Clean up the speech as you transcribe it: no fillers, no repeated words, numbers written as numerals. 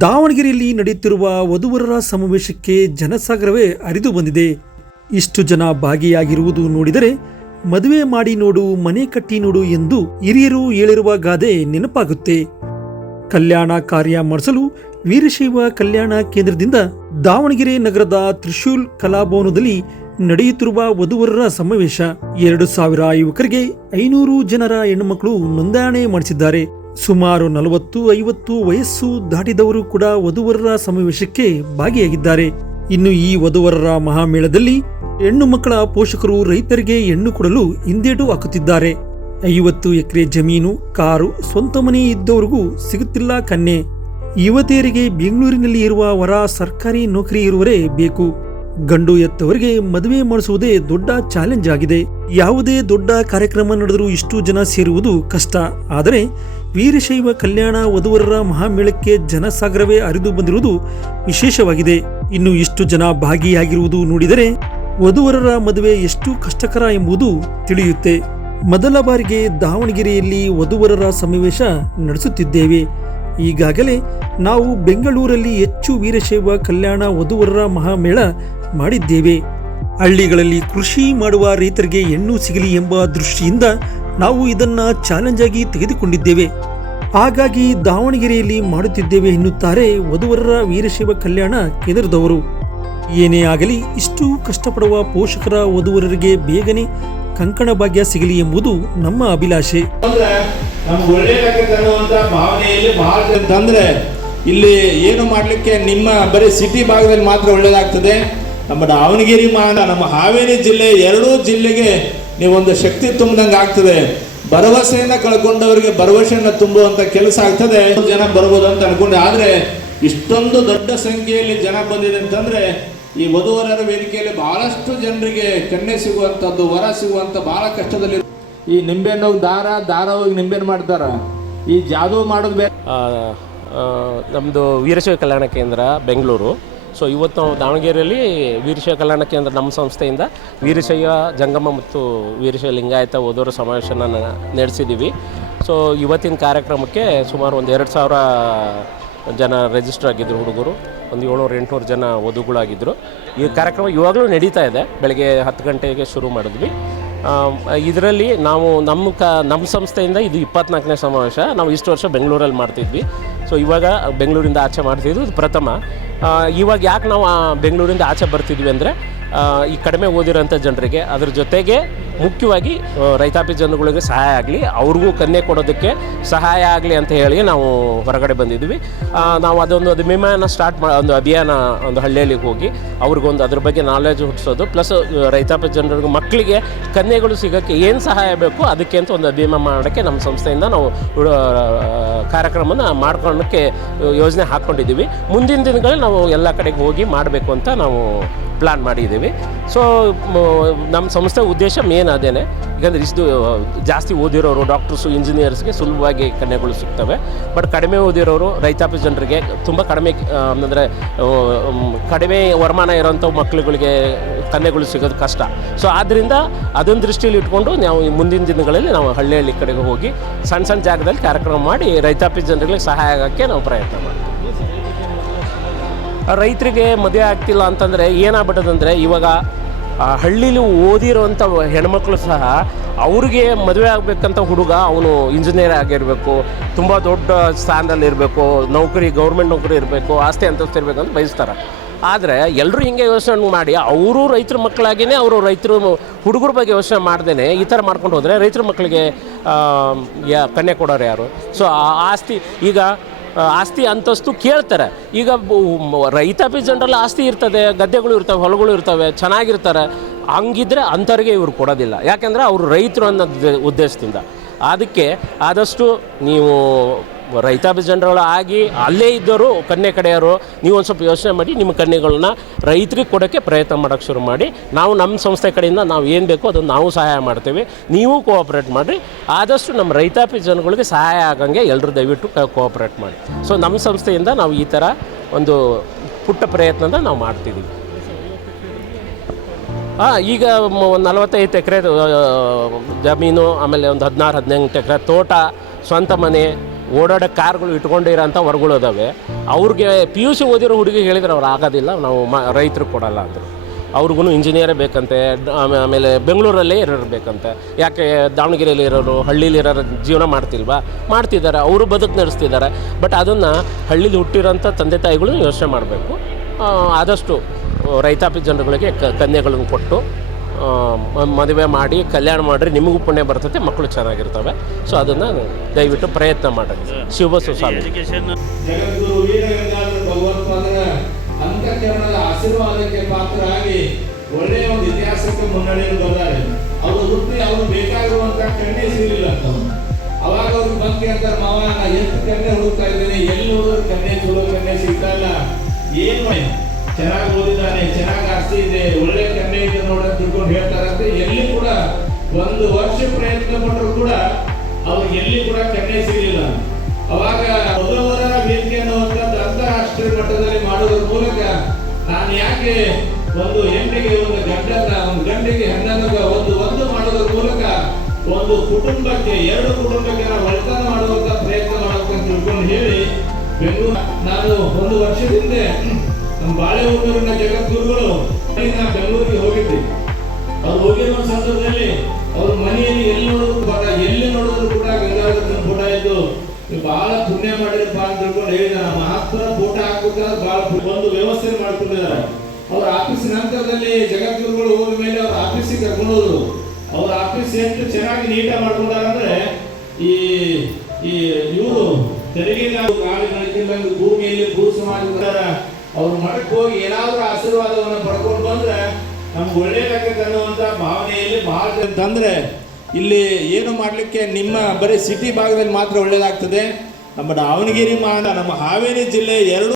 ದಾವಣಗೆರೆಯಲ್ಲಿ ನಡೆಯುತ್ತಿರುವ ವಧುವರರ ಸಮಾವೇಶಕ್ಕೆ ಜನಸಾಗರವೇ ಹರಿದು ಬಂದಿದೆ. ಇಷ್ಟು ಜನ ಭಾಗಿಯಾಗಿರುವುದು ನೋಡಿದರೆ ಮದುವೆ ಮಾಡಿ ನೋಡು ಮನೆ ಕಟ್ಟಿ ನೋಡು ಎಂದು ಹಿರಿಯರು ಹೇಳಿರುವ ಗಾದೆ ನೆನಪಾಗುತ್ತೆ. ಕಲ್ಯಾಣ ಕಾರ್ಯ ಮಾಡಿಸಲು ವೀರಶೈವ ಕಲ್ಯಾಣ ಕೇಂದ್ರದಿಂದ ದಾವಣಗೆರೆ ನಗರದ ತ್ರಿಶೂಲ್ ಕಲಾಭವನದಲ್ಲಿ ನಡೆಯುತ್ತಿರುವ ವಧುವರರ ಸಮಾವೇಶ 2,000 ಯುವಕರಿಗೆ 500 ಜನರ ಹೆಣ್ಣುಮಕ್ಕಳು ನೋಂದಣಿ ಮಾಡಿಸಿದ್ದಾರೆ. ಸುಮಾರು 40-50 ವಯಸ್ಸು ದಾಟಿದವರು ಕೂಡ ವಧುವರರ ಸಮಾವೇಶಕ್ಕೆ ಭಾಗಿಯಾಗಿದ್ದಾರೆ. ಇನ್ನು ಈ ವಧುವರರ ಮಹಾಮೇಳದಲ್ಲಿ ಹೆಣ್ಣು ಮಕ್ಕಳ ಪೋಷಕರು ರೈತರಿಗೆ ಹೆಣ್ಣು ಕೊಡಲು ಹಿಂದೇಟು ಹಾಕುತ್ತಿದ್ದಾರೆ. 50 ಎಕರೆ ಜಮೀನು, ಕಾರು, ಸ್ವಂತ ಮನೆ ಇದ್ದವರಿಗೂ ಸಿಗುತ್ತಿಲ್ಲ ಕನ್ಯೆ. ಯುವತಿಯರಿಗೆ ಬೆಂಗಳೂರಿನಲ್ಲಿ ಇರುವ ವರ ಸರ್ಕಾರಿ ನೌಕರಿ ಇರುವರೇ ಬೇಕು. ಗಂಡು ಎತ್ತವರಿಗೆ ಮದುವೆ ಮಾಡಿಸುವುದೇ ದೊಡ್ಡ ಚಾಲೆಂಜ್ ಆಗಿದೆ. ಯಾವುದೇ ದೊಡ್ಡ ಕಾರ್ಯಕ್ರಮ ನಡೆದರೂ ಇಷ್ಟು ಜನ ಸೇರುವುದು ಕಷ್ಟ. ಆದರೆ ವೀರಶೈವ ಕಲ್ಯಾಣ ವಧುವರರ ಮಹಾಮೇಳಕ್ಕೆ ಜನಸಾಗರವೇ ಹರಿದು ಬಂದಿರುವುದು ವಿಶೇಷವಾಗಿದೆ. ಇನ್ನು ಇಷ್ಟು ಜನ ಭಾಗಿಯಾಗಿರುವುದು ನೋಡಿದರೆ ವಧುವರರ ಮದುವೆ ಎಷ್ಟು ಕಷ್ಟಕರ ಎಂಬುದು ತಿಳಿಯುತ್ತೆ. ಮೊದಲ ಬಾರಿಗೆ ದಾವಣಗೆರೆಯಲ್ಲಿ ವಧುವರರ ಸಮಾವೇಶ ನಡೆಸುತ್ತಿದ್ದೇವೆ. ಈಗಾಗಲೇ ನಾವು ಬೆಂಗಳೂರಲ್ಲಿ ಹೆಚ್ಚು ವೀರಶೈವ ಕಲ್ಯಾಣ ವಧುವರರ ಮಹಾಮೇಳ ಮಾಡಿದ್ದೇವೆ. ಹಳ್ಳಿಗಳಲ್ಲಿ ಕೃಷಿ ಮಾಡುವ ರೈತರಿಗೆ ಹೆಣ್ಣು ಸಿಗಲಿ ಎಂಬ ದೃಷ್ಟಿಯಿಂದ ನಾವು ಇದನ್ನ ಚಾಲೆಂಜ್ ಆಗಿ ತೆಗೆದುಕೊಂಡಿದ್ದೇವೆ. ಹಾಗಾಗಿ ದಾವಣಗೆರೆಯಲ್ಲಿ ಮಾಡುತ್ತಿದ್ದೇವೆ ಎನ್ನುತ್ತಾರೆ ವಧುವರರ ವೀರಶೈವ ಕಲ್ಯಾಣ ಕೇಂದ್ರದವರು. ಏನೇ ಆಗಲಿ ಇಷ್ಟು ಕಷ್ಟಪಡುವ ಪೋಷಕರ ವಧುವರರಿಗೆ ಬೇಗನೆ ಕಂಕಣ ಭಾಗ್ಯ ಸಿಗಲಿ ಎಂಬುದು ನಮ್ಮ ಅಭಿಲಾಷೆ. ಅಂತಂದ್ರೆ ಇಲ್ಲಿ ಏನು ಮಾಡ್ಲಿಕ್ಕೆ ನಿಮ್ಮ ಬರೀ ಸಿಟಿ ಭಾಗದಲ್ಲಿ ಮಾತ್ರ ಒಳ್ಳೇದಾಗ್ತದೆ. ನಮ್ಮ ದಾವಣಗೆರೆ ನಮ್ಮ ಹಾವೇರಿ ಜಿಲ್ಲೆ ಎರಡೂ ಜಿಲ್ಲೆಗೆ ನೀವೊಂದು ಶಕ್ತಿ ತುಂಬಿದಂಗೆ ಆಗ್ತದೆ. ಭರವಸೆಯನ್ನ ಕಳ್ಕೊಂಡವರಿಗೆ ಭರವಸೆಯನ್ನ ತುಂಬುವಂತ ಕೆಲಸ ಆಗ್ತದೆ. ಜನ ಬರ್ಬೋದು ಅಂತ ಅನ್ಕೊಂಡೆ, ಆದ್ರೆ ಇಷ್ಟೊಂದು ದೊಡ್ಡ ಸಂಖ್ಯೆಯಲ್ಲಿ ಜನ ಬಂದಿದೆ ಅಂತಂದ್ರೆ ಈ ವಧುವರರ ವೇದಿಕೆಯಲ್ಲಿ ಬಹಳಷ್ಟು ಜನರಿಗೆ ಕನ್ಯೆ ಸಿಗುವಂತದ್ದು, ವರ ಸಿಗುವಂತ ಬಹಳ ಕಷ್ಟದಲ್ಲಿ. ಈ ನಿಂಬೆಹಣ್ಣು ದಾರ ಹೋಗಿ ನಿಂಬೆಹಣ್ಣು ಮಾಡ್ತಾರ, ಈ ಜಾದೂ ಮಾಡೋದು ಬೇರೆ. ನಮ್ಮದು ವೀರಶೈವ ಕಲ್ಯಾಣ ಕೇಂದ್ರ ಬೆಂಗಳೂರು. ಸೊ ಇವತ್ತು ನಾವು ದಾವಣಗೆರೆಯಲ್ಲಿ ವೀರಶೈವ ಕಲ್ಯಾಣ ಕೇಂದ್ರ ನಮ್ಮ ಸಂಸ್ಥೆಯಿಂದ ವೀರಶೈವ ಜಂಗಮ ಮತ್ತು ವೀರಶೈವ ಲಿಂಗಾಯತ ವಧುವರ ಸಮಾವೇಶನ ನಡೆಸಿದ್ದೀವಿ. ಸೊ ಇವತ್ತಿನ ಕಾರ್ಯಕ್ರಮಕ್ಕೆ ಸುಮಾರು ಒಂದು 2,000 ಜನ ರಿಜಿಸ್ಟರ್ ಆಗಿದ್ದರು ಹುಡುಗರು. ಒಂದು 700-800 ಜನ ವಧುಗಳಾಗಿದ್ದರು. ಈ ಕಾರ್ಯಕ್ರಮ ಇವಾಗಲೂ ನಡೀತಾ ಇದೆ. ಬೆಳಗ್ಗೆ 10 ಗಂಟೆಗೆ ಶುರು ಮಾಡಿದ್ವಿ. ಇದರಲ್ಲಿ ನಾವು ನಮ್ಮ ಸಂಸ್ಥೆಯಿಂದ ಇದು 24ನೇ ಸಮಾವೇಶ. ನಾವು ಇಷ್ಟು ವರ್ಷ ಬೆಂಗಳೂರಲ್ಲಿ ಮಾಡ್ತಿದ್ವಿ. ಸೊ ಇವಾಗ ಬೆಂಗಳೂರಿಂದ ಆಚೆ ಮಾಡ್ತಿದ್ವಿ, ಇದು ಪ್ರಥಮ. ಇವಾಗ ಯಾಕೆ ನಾವು ಬೆಂಗಳೂರಿಂದ ಆಚೆ ಬರ್ತಿದ್ವಿ ಅಂದರೆ ಈ ಕಡಿಮೆ ಓದಿರೋಂಥ ಜನರಿಗೆ, ಅದ್ರ ಜೊತೆಗೆ ಮುಖ್ಯವಾಗಿ ರೈತಾಪಿ ಜನಗಳಿಗೆ ಸಹಾಯ ಆಗಲಿ, ಅವ್ರಿಗೂ ಕನ್ಯೆ ಕೊಡೋದಕ್ಕೆ ಸಹಾಯ ಆಗಲಿ ಅಂತ ಹೇಳಿ ನಾವು ಹೊರಗಡೆ ಬಂದಿದ್ವಿ. ನಾವು ಅದೊಂದು ಅಭಿಯಾನ ಒಂದು ಅಭಿಯಾನ ಒಂದು ಹಳ್ಳಿಯಲ್ಲಿ ಹೋಗಿ ಅವ್ರಿಗೊಂದು ಅದ್ರ ಬಗ್ಗೆ ನಾಲೆಜ್ ಹುಟ್ಟಿಸೋದು, ಪ್ಲಸ್ ರೈತಾಪಿ ಜನರಿಗೆ ಮಕ್ಕಳಿಗೆ ಕನ್ಯೆಗಳು ಸಿಗೋಕ್ಕೆ ಏನು ಸಹಾಯ ಬೇಕು ಅದಕ್ಕೆ ಅಂತ ಒಂದು ಅಭಿಯಾನ ಮಾಡೋಕ್ಕೆ ನಮ್ಮ ಸಂಸ್ಥೆಯಿಂದ ನಾವು ಕಾರ್ಯಕ್ರಮನ ಮಾಡ್ಕೊಳ್ಳೋಕ್ಕೆ ಯೋಜನೆ ಹಾಕ್ಕೊಂಡಿದ್ದೀವಿ. ಮುಂದಿನ ದಿನಗಳಲ್ಲಿ ನಾವು ಎಲ್ಲ ಕಡೆಗೆ ಹೋಗಿ ಮಾಡಬೇಕು ಅಂತ ನಾವು ಪ್ಲ್ಯಾನ್ ಮಾಡಿದ್ದೀವಿ. ಸೊ ನಮ್ಮ ಸಂಸ್ಥೆ ಉದ್ದೇಶ ಮೇನ್ ಅದೇನೆ. ಯಾಕಂದರೆ ಇಷ್ಟು ಜಾಸ್ತಿ ಓದಿರೋರು ಡಾಕ್ಟರ್ಸು, ಇಂಜಿನಿಯರ್ಸ್ಗೆ ಸುಲಭವಾಗಿ ಕನ್ಯೆಗಳು ಸಿಗ್ತವೆ. ಬಟ್ ಕಡಿಮೆ ಓದಿರೋರು ರೈತಾಪಿ ಜನರಿಗೆ ತುಂಬ ಅಂದರೆ ಕಡಿಮೆ ವರಮಾನ ಇರೋಂಥ ಮಕ್ಕಳುಗಳಿಗೆ ಕನ್ಯೆಗಳು ಸಿಗೋದು ಕಷ್ಟ. ಸೊ ಆದ್ದರಿಂದ ಅದನ್ನು ದೃಷ್ಟಿಯಲ್ಲಿ ಇಟ್ಕೊಂಡು ನಾವು ಮುಂದಿನ ದಿನಗಳಲ್ಲಿ ನಾವು ಹಳ್ಳಿ ಕಡೆಗೆ ಹೋಗಿ ಸಣ್ಣ ಜಾಗದಲ್ಲಿ ಕಾರ್ಯಕ್ರಮ ಮಾಡಿ ರೈತಾಪಿ ಜನರಿಗೆ ಸಹಾಯ ಆಗೋಕ್ಕೆ ನಾವು ಪ್ರಯತ್ನ ಮಾಡ್ತೀವಿ. ರೈತರಿಗೆ ಮದುವೆ ಆಗ್ತಿಲ್ಲ ಅಂತಂದರೆ ಏನಾಗ್ಬಿಟ್ಟದಂದರೆ, ಇವಾಗ ಹಳ್ಳೀಲಿ ಓದಿರೋವಂಥ ಹೆಣ್ಮಕ್ಳು ಸಹ ಅವ್ರಿಗೆ ಮದುವೆ ಆಗಬೇಕಂತ ಹುಡುಗ ಅವನು ಇಂಜಿನಿಯರ್ ಆಗಿರಬೇಕು, ತುಂಬ ದೊಡ್ಡ ಸ್ಥಾನದಲ್ಲಿರಬೇಕು, ಗೌರ್ಮೆಂಟ್ ನೌಕರಿ ಇರಬೇಕು, ಆಸ್ತಿ ಅಂತಸ್ತು ಇರಬೇಕು ಅಂತ ಬಯಸ್ತಾರೆ. ಆದರೆ ಎಲ್ಲರೂ ಹಿಂಗೆ ಯೋಚನೆ ಮಾಡಿ ಅವರು ರೈತರ ಮಕ್ಕಳಾಗಿಯೇ ಅವರು ರೈತರು ಹುಡುಗರ ಬಗ್ಗೆ ಯೋಚನೆ ಮಾಡ್ದೇ ಈ ಥರ ಮಾಡ್ಕೊಂಡು ಹೋದರೆ ರೈತರ ಮಕ್ಕಳಿಗೆ ಕನ್ಯೆ ಕೊಡೋರು ಯಾರು? ಸೊ ಆಸ್ತಿ ಅಂತಸ್ತು ಕೇಳ್ತಾರೆ. ಈಗ ರೈತಾಪಿ ಜನರಲ್ಲಿ ಆಸ್ತಿ ಇರ್ತದೆ, ಗದ್ದೆಗಳು ಇರ್ತವೆ, ಹೊಲಗಳು ಇರ್ತವೆ, ಚೆನ್ನಾಗಿರ್ತಾರೆ. ಹಂಗಿದ್ರೆ ಅಂಥವ್ರಿಗೆ ಇವರು ಕೊಡೋದಿಲ್ಲ. ಯಾಕೆಂದರೆ ಅವರು ರೈತರು ಅನ್ನೋ ಉದ್ದೇಶದಿಂದ. ಅದಕ್ಕೆ ಆದಷ್ಟು ನೀವು ರೈತಾಪಿ ಜನಗಳು ಆಗಿ ಅಲ್ಲೇ ಇದ್ದವರು ಕನ್ಯೆ ಕಡೆಯವರು ನೀವು ಒಂದು ಸ್ವಲ್ಪ ಯೋಚನೆ ಮಾಡಿ ನಿಮ್ಮ ಕನ್ಯೆಗಳನ್ನ ರೈತರಿಗೆ ಕೊಡೋಕ್ಕೆ ಪ್ರಯತ್ನ ಮಾಡೋಕ್ಕೆ ಶುರು ಮಾಡಿ. ನಾವು ನಮ್ಮ ಸಂಸ್ಥೆ ಕಡೆಯಿಂದ ನಾವು ಏನು ಬೇಕೋ ಅದನ್ನು ನಾವು ಸಹಾಯ ಮಾಡ್ತೀವಿ, ನೀವು ಕೋಆಪ್ರೇಟ್ ಮಾಡಿರಿ. ಆದಷ್ಟು ನಮ್ಮ ರೈತಾಪಿ ಜನಗಳಿಗೆ ಸಹಾಯ ಆಗಂಗೆ ಎಲ್ಲರೂ ದಯವಿಟ್ಟು ಕೋಆಪ್ರೇಟ್ ಮಾಡಿ. ಸೊ ನಮ್ಮ ಸಂಸ್ಥೆಯಿಂದ ನಾವು ಈ ಥರ ಒಂದು ಪುಟ್ಟ ಪ್ರಯತ್ನನ ನಾವು ಮಾಡ್ತಿದ್ದೀವಿ. ಈಗ ಒಂದು 45 ಎಕರೆ ಜಮೀನು, ಆಮೇಲೆ ಒಂದು 16-18 ಎಕರೆ ತೋಟ, ಸ್ವಂತ ಮನೆ, ಓಡಾಡೋ ಕಾರ್ಗಳು ಇಟ್ಕೊಂಡಿರೋಂಥ ವರ್ಗಳು ಅದಾವೆ. ಅವ್ರಿಗೆ PUC ಓದಿರೋ ಹುಡುಗಿಗೆ ಹೇಳಿದ್ರೆ ಅವ್ರು ಆಗೋದಿಲ್ಲ, ನಾವು ರೈತರು ಕೊಡಲ್ಲ ಅಂದರು. ಅವ್ರಿಗೂ ಇಂಜಿನಿಯರೇ ಬೇಕಂತೆ, ಆಮೇಲೆ ಬೆಂಗಳೂರಲ್ಲೇ ಇರಬೇಕಂತೆ. ಯಾಕೆ ದಾವಣಗೆರೆಯಲ್ಲಿ ಇರೋರು ಹಳ್ಳೀಲಿ ಇರೋರು ಜೀವನ ಮಾಡ್ತಿಲ್ವಾ? ಮಾಡ್ತಿದ್ದಾರೆ, ಅವರು ಬದುಕು ನಡೆಸ್ತಿದ್ದಾರೆ. ಬಟ್ ಅದನ್ನು ಹಳ್ಳೀಲಿ ಹುಟ್ಟಿರೋಂಥ ತಂದೆ ತಾಯಿಗಳು ಯೋಚನೆ ಮಾಡಬೇಕು. ಆದಷ್ಟು ರೈತಾಪಿ ಜನಗಳಿಗೆ ಕನ್ಯೆಗಳನ್ನು ಕೊಟ್ಟು ಮದುವೆ ಮಾಡಿ ಕಲ್ಯಾಣ ಮಾಡಿರಿ, ನಿಮಗೂ ಪುಣ್ಯ ಬರ್ತದೆ, ಮಕ್ಕಳು ಚೆನ್ನಾಗಿರ್ತವೆ. ಸೊ ಅದನ್ನು ದಯವಿಟ್ಟು ಪ್ರಯತ್ನ ಮಾಡಿ. ಶಿವಬಸವ ಸ್ವಾಮಿ. ಜಗದ್ಗುರು ವೀರಗಂಗಾಧರ ಭಗವತ್ಪಾದರ ಅಂತಃಕರಣದ ಆಶೀರ್ವಾದಕ್ಕೆ ಪಾತ್ರರಾಗಿ ಒಳ್ಳೆಯ ಒಂದು ಇತಿಹಾಸಕ್ಕೆ ಮುನ್ನಡೆಯಲು ಬಂದಾರೆ. ಅವರು ಹುಟ್ಟಿ ಅವರು ಬೇಕಾಗಿರುವಂತ ಕಣ್ಣೆ ಸಿಗಲಿಲ್ಲ ಅಂತ. ಅವಾಗ ಅವ್ರಿಗೆ ಬಂಕೆ ಅಂತಾರೆ, ಮಾವ ನಾ ಎಷ್ಟು ಕಣ್ಣೆ ಹುಡುಕ್ತಾ ಇದ್ದೀನಿ, ಎಲ್ಲಿ ನೋಡಿದ್ರು ಕಣ್ಣೆ ಚಲೋ ಕಣ್ಣೆ ಸಿಗ್ತಾ ಇಲ್ಲ. ಏನು ಚೆನ್ನಾಗಿ ಓದಿದ್ದಾನೆ, ಚೆನ್ನಾಗಿ ಆಸ್ತಿ ಇದೆ, ಒಳ್ಳೆ ಕಣ್ಣೆ ಇದೆ ನೋಡೋದು ತಿಳ್ಕೊಂಡು ಹೇಳ್ತಾರಂತೆ. ಎಲ್ಲಿ ಕೂಡ ಒಂದು ವರ್ಷ ಪ್ರಯತ್ನ ಪಟ್ಟರು ಕೂಡ ಅವ್ರಿಗೆ ಎಲ್ಲಿ ಕೂಡ ಕಣ್ಣೆ ಸಿಗಲಿಲ್ಲ. ಅವಾಗ ವಧುವರರ ವೇದಿಕೆ ಅನ್ನುವಂಥದ್ದು ಅಂತಾರಾಷ್ಟ್ರೀಯ ಮಟ್ಟದಲ್ಲಿ ಮಾಡುವುದರ ಮೂಲಕ ನಾನು ಯಾಕೆ ಒಂದು ಹೆಣ್ಣಿಗೆ ಒಂದು ಗಂಡಿಗೆ ಹೆಣ್ಣನ್ನು ಒಂದು ಮಾಡೋದ್ರ ಮೂಲಕ ಒಂದು ಕುಟುಂಬಕ್ಕೆ, ಎರಡು ಕುಟುಂಬಕ್ಕೆ ನಾವು ಒಳ್ತನ ಮಾಡುವಂತ ಪ್ರಯತ್ನ ಮಾಡಬೇಕಂತ ತಿಳ್ಕೊಂಡು ಹೇಳಿ ಬೆಂಗಳೂರು ನಾನು ಒಂದು ವರ್ಷದಿಂದ ನಮ್ಮ ಬಾಳೆಹೊನ್ನೂರಿನ ಜಗದ್ಗುರುಗಳು ಬೆಂಗಳೂರಿಗೆ ಹೋಗಿದ್ದೆ. ಅವ್ರು ಹೋಗಿರುವ ಸಂದರ್ಭದಲ್ಲಿ ಅವ್ರ ಮನೆಯಲ್ಲಿ ಎಲ್ಲಿ ನೋಡಿದ್ರು ಕೂಡ ಗಂಗಾಧರನ ಫೋಟೋ ಇದ್ದು ಬಹಳ ಪುಣ್ಯ ಮಾಡಿರಪ್ಪ ಅಂತ ತಿಳ್ಕೊಂಡು ಹೇಳಿದ. ಮಹಾತ್ಮರ ಫೋಟೋ ಹಾಕ್ಬೇಕಾದ್ರೆ ಬಹಳ ಒಂದು ವ್ಯವಸ್ಥೆ ಮಾಡ್ಕೊಂಡಿದ್ದಾರೆ. ಅವ್ರ ಆಫೀಸ್ ನಂತರದಲ್ಲಿ ಜಗದ್ಗುರುಗಳು ಹೋದ ಮೇಲೆ ಅವ್ರ ಆಫೀಸಿಗೆ ಕರ್ಕೊಂಡು ಹೋದ್ರು. ಅವ್ರ ಆಫೀಸ್ ಎಷ್ಟು ಚೆನ್ನಾಗಿ ನೀಟಾಗಿ ಮಾಡ್ಕೊಂಡಾರ ಅಂದ್ರೆ ಈ ಇವರು ತೆರಿಗೆ ಗಾಳಿ ನಡಕಿಲ್ಲ ಭೂಮಿಯಲ್ಲಿ ಭೂ ಸಮಾಜ ಅವ್ರ ಮಠಕ್ಕೆ ಹೋಗಿ ಏನಾದ್ರೂ ಆಶೀರ್ವಾದವನ್ನು ಪಡ್ಕೊಂಡು ಬಂದ್ರೆ ನಮ್ಗೆ ಒಳ್ಳೇದಾಗತ್ತೆ ಅನ್ನುವಂಥ ಭಾವನೆಯಲ್ಲಿ ಬಹಳ ಅಂತಂದ್ರೆ ಇಲ್ಲಿ ಏನು ಮಾಡಲಿಕ್ಕೆ ನಿಮ್ಮ ಬರೀ ಸಿಟಿ ಭಾಗದಲ್ಲಿ ಮಾತ್ರ ಒಳ್ಳೇದಾಗ್ತದೆ. ನಮ್ಮ ದಾವಣಗೆರೆ ನಮ್ಮ ಹಾವೇರಿ ಜಿಲ್ಲೆ ಎರಡು